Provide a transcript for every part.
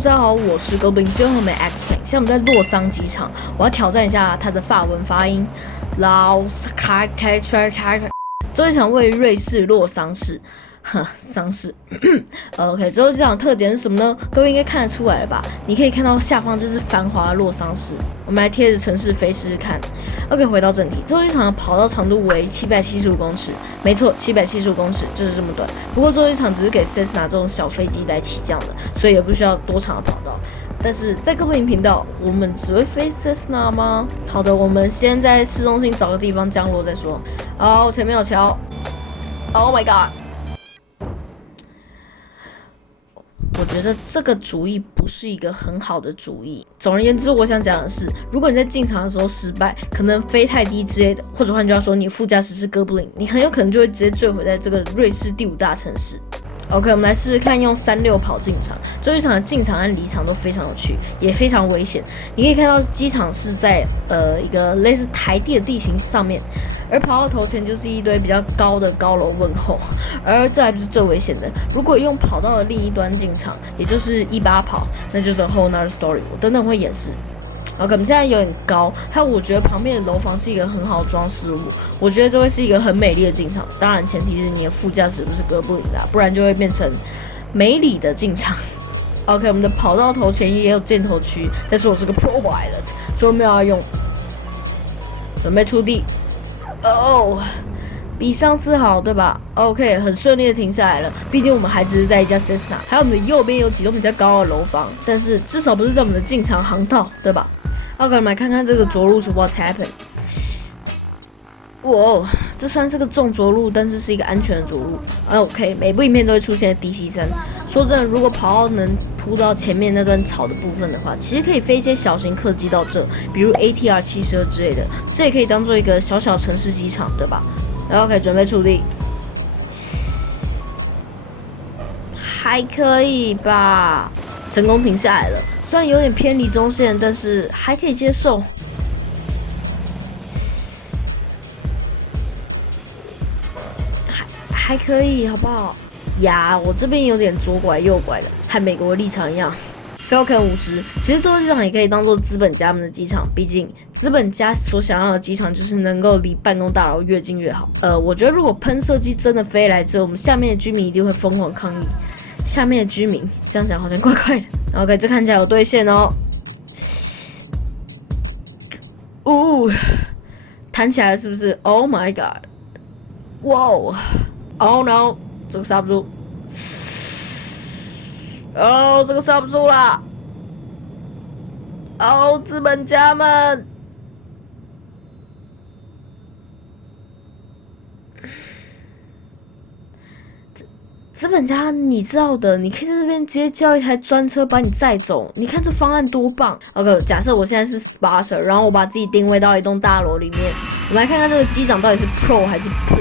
大家好，我是 Goblin， 今天我们 X-Plane， 现在我们在洛桑机场，我要挑战一下它的法文发音。这一场位于瑞士洛桑市。丧事，OK， 之后这场特点是什么呢？各位应该看得出来了吧？你可以看到下方就是繁华的洛桑市。我们来贴着城市飞试试看。OK， 回到正题，最后一场的跑道长度为775公尺，没错，775公尺就是这么短。不过最后一场只是给 Cessna 这种小飞机来起降的，所以也不需要多长的跑道。但是在哥布林频道，我们只会飞 Cessna 吗？好的，我们先在市中心找个地方降落再说。好，前面有桥。Oh my god！我觉得这个主意不是一个很好的主意。总而言之，我想讲的是，如果你在进场的时候失败，可能飞太低之类的，或者换句话说，你副驾驶是哥布林，你很有可能就会直接坠毁在这个瑞士第5大城市。OK， 我们来试试看用36跑进场。这一场的进场和离场都非常有趣，也非常危险。你可以看到机场是在一个类似台地的地形上面，而跑到头前就是一堆比较高的高楼问候。而这还不是最危险的，如果用跑道的另一端进场，也就是18跑，那就是 a whole nother story。我等等会演示。OK， 我们现在有点高，还有我觉得旁边的楼房是一个很好的装饰物，我觉得这会是一个很美丽的进场。当然，前提是你的副驾驶不是哥布林的，不然就会变成没理的进场。OK， 我们的跑道头前也有箭头区，但是我是个 Pro Pilot， 所以我没有要用。准备出地。比上次好，对吧 ？OK， 很顺利的停下来了。毕竟我们还只是在一家 Cessna， 还有我们的右边有几栋比较高的楼房，但是至少不是在我们的进场航道，对吧 ？OK， 我们来看看这个着陆是 What's happened。哇，这算是个重着陆，但是是一个安全的着陆。OK， 每部影片都会出现 DC-3。说真的，如果跑道能铺到前面那段草的部分的话，其实可以飞一些小型客机到这，比如 ATR-72之类的，这也可以当做一个小小城市机场，对吧？OK， 准备出力，还可以吧？成功停下来了，虽然有点偏离中线，但是还可以接受。还可以，好不好？呀，我这边有点左拐右拐的，和美国的立场一样。Falcon 50，其实这个机场也可以当做资本家们的机场，毕竟资本家所想要的机场就是能够离办公大楼越近越好。我觉得如果喷射机真的飞来这，我们下面的居民一定会疯狂抗议。下面的居民这样讲好像怪怪的。OK， 这看起来有兑现哦。弹起来了是不是 ？Oh my god！ 哇 ！Oh no！ 这个刹不住。哦，这个刹不住啦！哦，资本家们，资本家，你知道的，你可以在这边直接叫一台专车把你载走。你看这方案多棒 ！OK， 假设我现在是 Spotter， 然后我把自己定位到一栋大楼里面，我们来看看这个机长到底是 Pro 还是破。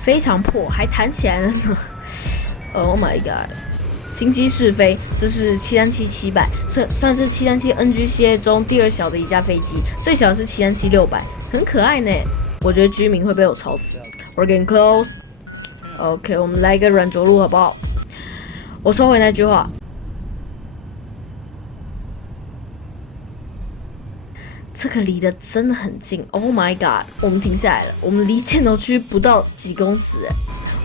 非常破，还弹起来了呢。Oh my god！ 新机试飞，这是737-700，算是737 NG 系列中第2小的一架飞机，最小是737-600，很可爱呢。我觉得居民会被我吵死。We're getting close。OK， 我们来一个软着陆好不好？我收回那句话。这个离得真的很近 ，Oh my god！ 我们停下来了，我们离箭头区不到几公尺哎。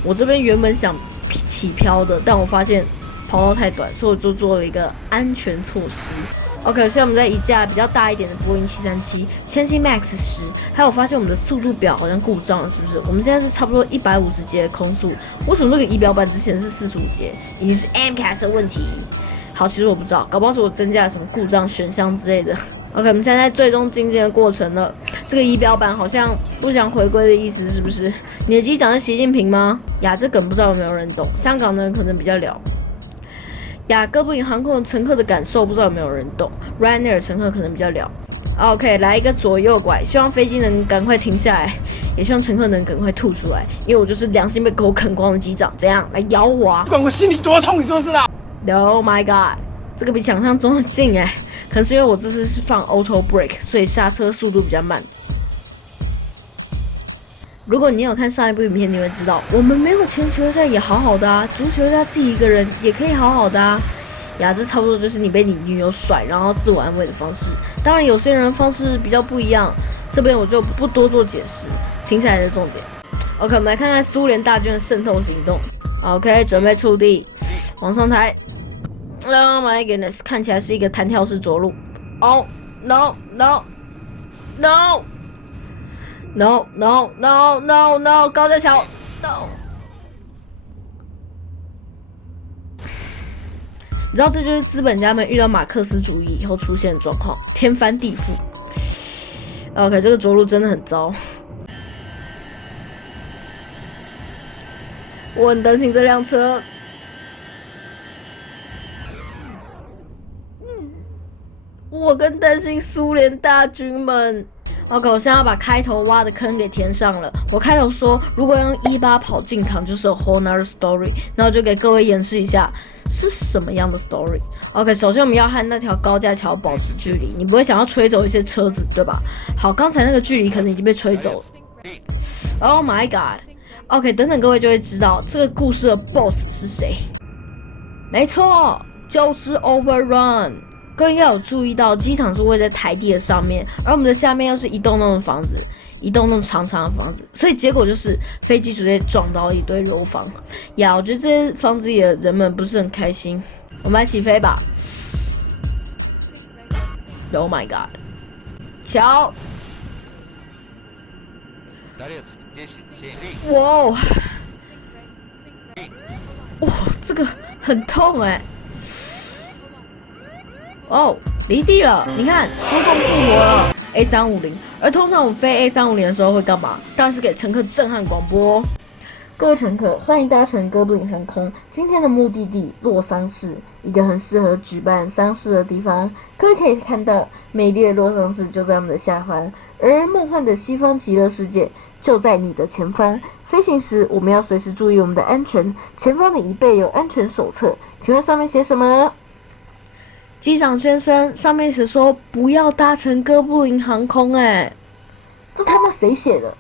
我这边原本想起飘的，但我发现跑道太短，所以我就做了一个安全措施。OK， 现在我们在一架比较大一点的波音737，千星 MAX 10，还有发现我们的速度表好像故障了，是不是？我们现在是差不多150节的空速，为什么这个仪表板之前是45节？一定是 MCAS 的问题。好，其实我不知道，搞不好是我增加了什么故障选项之类的。OK， 我们现在在最终进阶的过程了。这个仪表板好像不想回归的意思，是不是？你的机长是习近平吗？呀，这梗不知道有没有人懂，香港的人可能比较了。呀，哥布林航空的乘客的感受不知道有没有人懂 ，Ryanair 乘客可能比较了。OK， 来一个左右拐，希望飞机能赶快停下来，也希望乘客能赶快吐出来，因为我就是良心被狗啃光的机长。怎样？来咬我啊！不管我心里多痛，你做事啦 ！Oh my god， 这个比想象中的近哎。可能是因为我这次是放 Auto Brake， 所以刹车速度比较慢。如果你有看上一部影片，你会知道我们没有前球赛也好好的啊，主球赛自己一个人也可以好好的啊。呀，这差不多就是你被你女友甩，然后自我安慰的方式。当然，有些人方式比较不一样，这边我就不多做解释。听下来的重点。OK， 我们来看看苏联大军的渗透行动。OK， 准备触地，往上抬。Oh my goodness， 看起来是一个弹跳式着陆。Oh no no no no no no no no， 高架桥 no。你知道这就是资本家们遇到马克思主义以后出现的状况，天翻地覆。OK， 这个着陆真的很糟。我很担心这辆车。我更担心苏联大军们。OK， 我现在要把开头挖的坑给填上了。我开头说，如果用18跑进场，就是有 whole another story。那我就给各位演示一下是什么样的 story。OK， 首先我们要和那条高架桥保持距离，你不会想要吹走一些车子，对吧？好，刚才那个距离可能已经被吹走了。Oh my god！OK， 等等各位就会知道这个故事的 BOSS 是谁。没错，就是 Overrun。各位应该有注意到，机场是位在台地的上面，而我们的下面又是一栋栋的房子，一栋栋长长的房子，所以结果就是飞机直接撞到一堆楼房。呀，我觉得这些房子里的人们不是很开心。我们来起飞吧。Oh my god！ 瞧。哇，哇，这个很痛哎！哦，离地了，你看，苏共复活了 A350。而通常我们飞 A350的时候会干嘛？当然是给乘客震撼广播。各位乘客，欢迎搭乘哥布林航空。今天的目的地洛桑市，一个很适合举办丧事的地方。各位可以看到，美丽的洛桑市就在我们的下方，而梦幻的西方极乐世界就在你的前方。飞行时，我们要随时注意我们的安全。前方的椅背有安全手册，请问上面写什么呢？机长先生，上面写说不要搭乘哥布林航空。这他妈谁写的？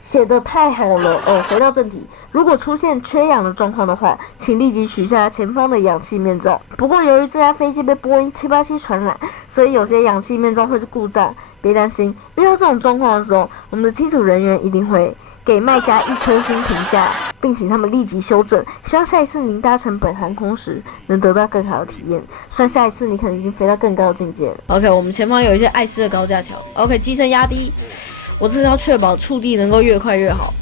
写的太好了哦！回到正题，如果出现缺氧的状况的话，请立即取下前方的氧气面罩。不过由于这架飞机被波音787传染，所以有些氧气面罩会是故障。别担心，遇到这种状况的时候，我们的机组人员一定会给卖家1颗星评价，并请他们立即修正。希望下一次您搭乘本航空时能得到更好的体验。虽然下一次你可能已经飞到更高的境界了。OK， 我们前方有一些碍事的高架桥。OK， 机身压低，我这是要确保触地能够越快越好。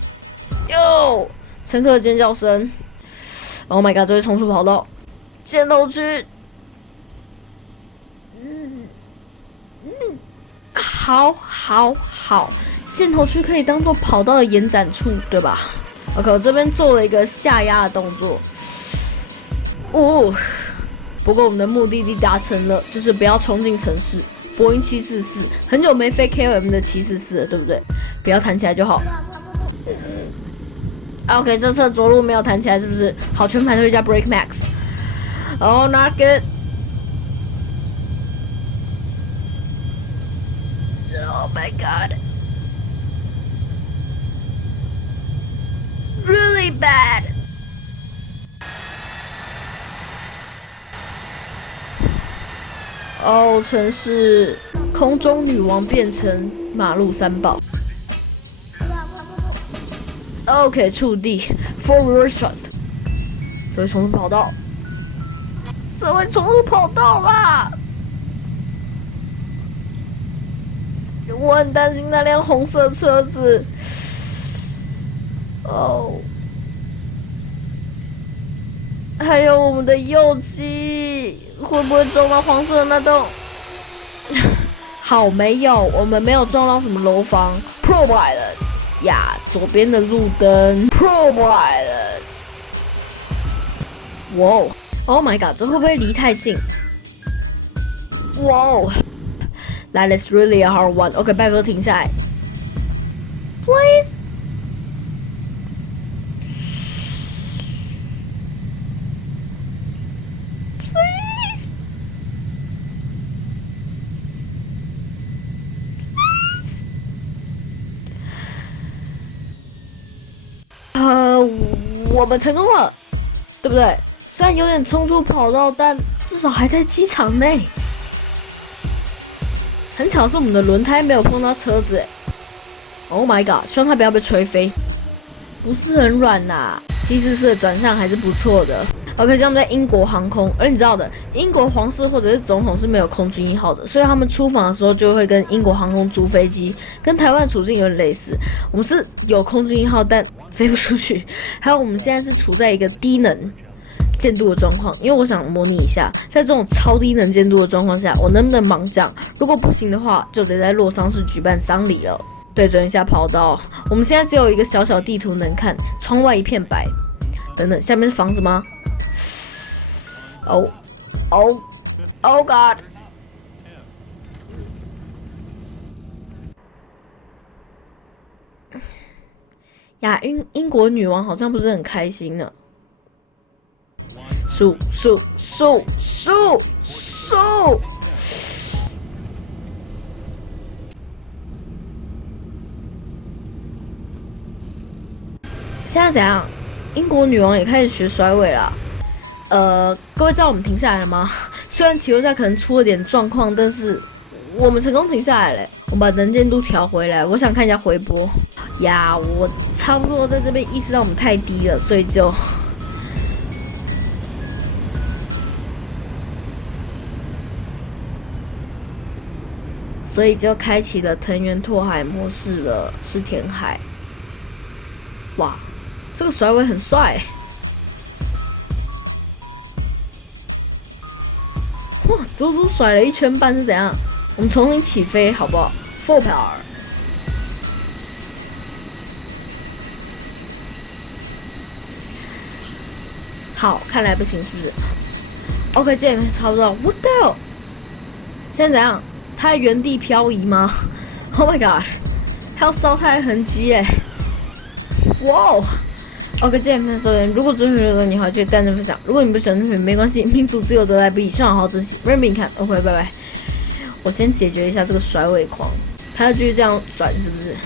哟，乘客的尖叫声 ！Oh my god， 这会冲出跑道，箭头区。好，箭头区可以当做跑道的延展处，对吧 ？OK， 我这边做了一个下压的动作。不过我们的目的地达成了，就是不要冲进城市。波音744，很久没飞 KLM 的744了，对不对？不要弹起来就好。OK， 这次的着陆没有弹起来，是不是？好，全盘推加 Brake Max。Oh not good。Oh my god. Really bad. 哦，城市空中女王变成马路三宝。OK， 触地 ，Forward Thrust。这会冲出跑道，啦！我很担心那辆红色车子。哦，还有我们的右机会不会撞到黄色的那栋？好，没有，我们没有撞到什么楼房。Pro Pilot 呀，左边的路灯。Pro Pilot。哇 ，Oh my god， 这会不会离太近？哇 ，That is really a hard one. OK， 拜托停下来 ，Please。我们成功了，对不对？虽然有点冲出跑道，但至少还在机场内。很巧是我们的轮胎没有碰到车子，Oh my god！ 希望它不要被吹飞。不是很软呐，744的转向还是不错的。OK， 像我们在英国航空，而你知道的，英国皇室或者是总统是没有空军1号的，所以他们出访的时候就会跟英国航空租飞机，跟台湾处境有点类似。我们是有空军1号，但飞不出去。还有我们现在是处在一个低能见度的状况，因为我想模拟一下，在这种超低能见度的状况下，我能不能盲降？如果不行的话，就得在洛桑市举办丧礼了。对准一下跑道，我们现在只有一个小小地图能看，窗外一片白。等等，下面是房子吗？Oh God！ 呀，英国女王好像不是很开心呢。树！现在怎样？英国女王也开始学甩尾了。各位知道我们停下来了吗？虽然起落架可能出了点状况，但是我们成功停下来了。我把能见度调回来，我想看一下回波。呀，我差不多在这边意识到我们太低了，所以就开启了藤原拓海模式了，是填海。哇，这个甩尾很帅哇，足足甩了1圈半是怎样？我们重新起飞好不好 ？Full power。好，看来不行，是不是 ？OK， 这里面差不多。What the hell？ 现在怎样？它在原地漂移吗 ？Oh my god！ 还有烧胎的痕迹耶！哇 ！OK， 这里面所有人，如果追寻的你好，就单人分享。如果你不喜欢这片，没关系，民主自由得来不易，希望好好珍惜。没人比你看 ，OK， 拜拜。我先解决一下这个甩尾狂，他要继续这样转，是不是？